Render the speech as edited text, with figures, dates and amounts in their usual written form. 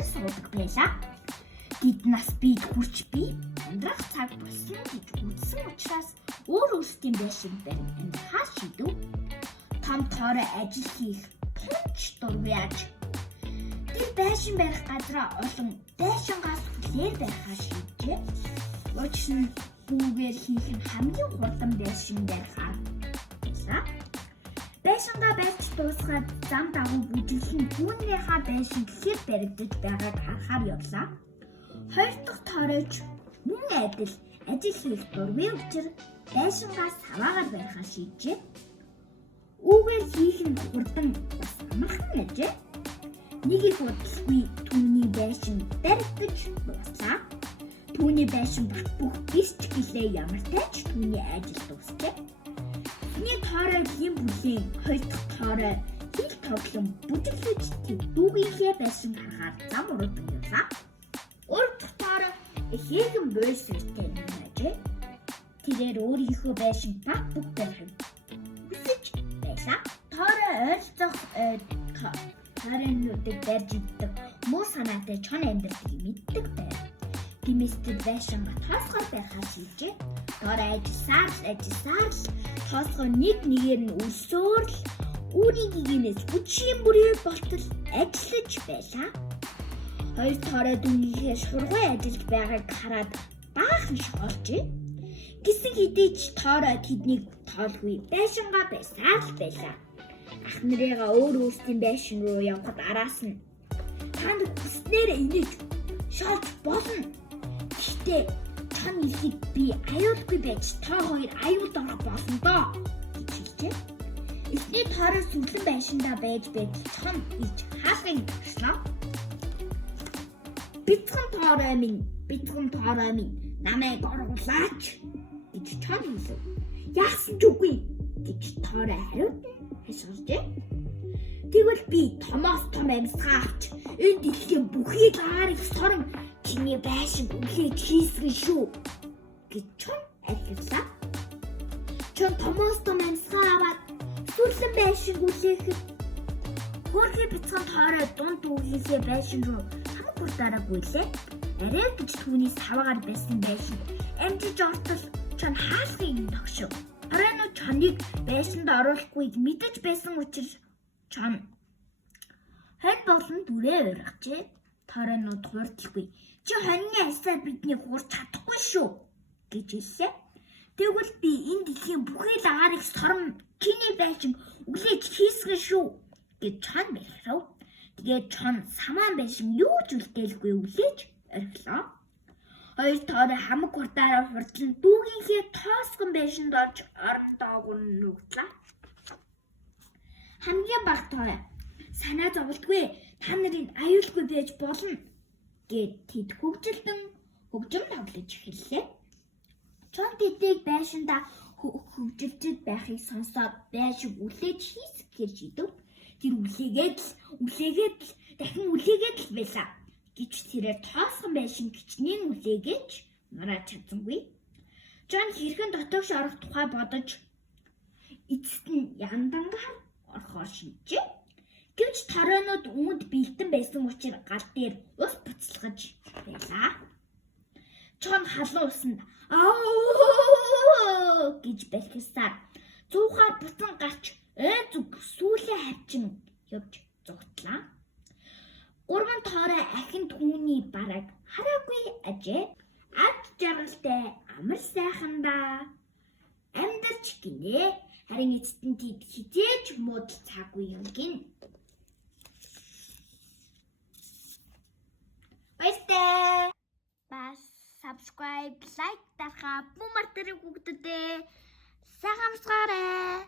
хичээн суудаг байлаа. Тэд нас бид хүрч би амьдрах цаг болсон гэж үзсэн учраас өөрсдийн байшин барин амьдрахаа шийдэв. Том тоорой ажил хийх тунч дургүйж тэр байшин барих газраа олон байшингаас хүлээр барихаа шийджээ. Учир нь бүгээр хийх нь хамгийн хурдан байшин барихаар байлаа. Байшингаа барьж дуусгаад зам дагуу бүжиглэн түүнийхээ байшин гэхээр баригдаж байгааг харахаар явлаа. Хоёр дахь тооройч мөн адил ажил хийх дургүй учраас байшингаас хаваагаар барихаа шийджээ. Үүгээр хийх нь хурдан бас амархан ажээ. Нэг их удалгүй түүний байшин баригдаж дуслаа. Түүний байшин бат бүх гэрч гэлээ ямар тач түүний ажил дуусчээ. Нэг тоорой юм бүлийн хоёр дахь тоорой хил тоглон бүжиглэж дүүгийнхээ байшин харахаар зам уруудан явлаа. Өөр дахь тоорой ихээхэн бойсортой юм ажээ. Тэрээр өөрийнхөө байшин бат бүх барих хүсэж байлаа. Тоорой ойролцоох тооройнуудыг барьж иддэг муу санаатай чон амьдралыг мэддэг байв. Тиймээс байшингаа тоосгоор барихаа шийджээ. Тоорой ажилласаар л тоосгоо нэг нэгээр нь өрсөөр л үүнийг игэнээс бүжгийн бүрээ болтол ажиллаж байлаа. Хоёр тоорой дүнийхээ шургуй ажиллаж байгааг хараад баахан шоолжээ. Гэсэн хэдий ч тоорой тэднийг тоолгүй байшингаа байсаар л байлаа. Ах нарыгаа өөрсдийн байшин руу явхад араас нь танд хүснээр инээж шоолж болно. Гэхдээ чон ихэд би аюулгүй байж та хоёр аюулд орох болно доо гэж хэлжээ. Эхний тоорой сүглэн байшиндаа байж байтал чон гэж хаалгыг өгснө. Бяцхан тоорой минь намайг оргуулаач гэж чон хэлв. Яасан ч үгүй гэж тоорой хариуд хашгиржээ. Тэгвэл би томоос том амьсгаа авч энэ дэлхийн бүхий гаар их сорон чиний байшин үлээж хийсгэн шүү гэж чон айллаа. Чон томоос том амьсгаа аваад сүрлэн байшин үлээхэд хөөрхий бяцхан тоорой дунд дүүгийнхээ байшин руу хамаг хурдаараагүй лээ. Арай гэж түүний саваагаар байсан байшин амжиж ортол чон хаалгыг тогшов. Тооройнууд чоныг байшинд оруулахгүйг мэдэж байсан учраас чон хонь болон дүрээ ургажээ. Тооройнууд хуурдалгүй. Чи хоньны альсаар биднийг хуурч чадахгүй шүү гэж хэллээ. Тэгвэл би энэ дэлхийн бүхий л агаарыг сорон чиний байшин үлээж хийсгэн шүү гэж чон бэлхрэв. Тэгээд чон самаан байшин юу ч үлдээлгүй үлээж орхилоо. Хоёр тоорой хамаг хурдаараа хурдлан дүүгийнхээ тоосгон байшинд орж орон доогуур нүгдлээ. Хамгийн бага тоорой санаа зовлтгүй та нарын аюулгүй байж болно гэд тэд хөгжим тоглож эхэллээ. Чон тэдийг байшиндаа хөгжилж байхыг сонсоод байшин үлээж хийсгэхээр шийдэв. Тэр үлээгээд дахин үлээгээд л байлаа гэж тэрээр тоосгон байшин гिचнийн үлээгэж мараа чадсангүй. Чон хэрхэн дотоогш орох тухай бодож эцэст нь яндангаар орохоор шийджээ. Гэвч тооройнууд үүнд бэлтэн байсан учраас гал дээр ус буцалгаж байлаа. Чон халуун усанд гэж бэлхэсээр зуухаар буцан гарч зүг сүүлээ хавчин явж зугтлаа. Гурван тоорой ахин түүний бараг хараагүй ажээ. Ад жаргалтай амар сайхандаа амьдарч гинэ. Харин эцэст нь тэд хизээж муудал цаагүй юм гин. Баяртай. Бас subscribe, like дарахаа бүү мартарыг бүгдээ сайхан амсгаарай.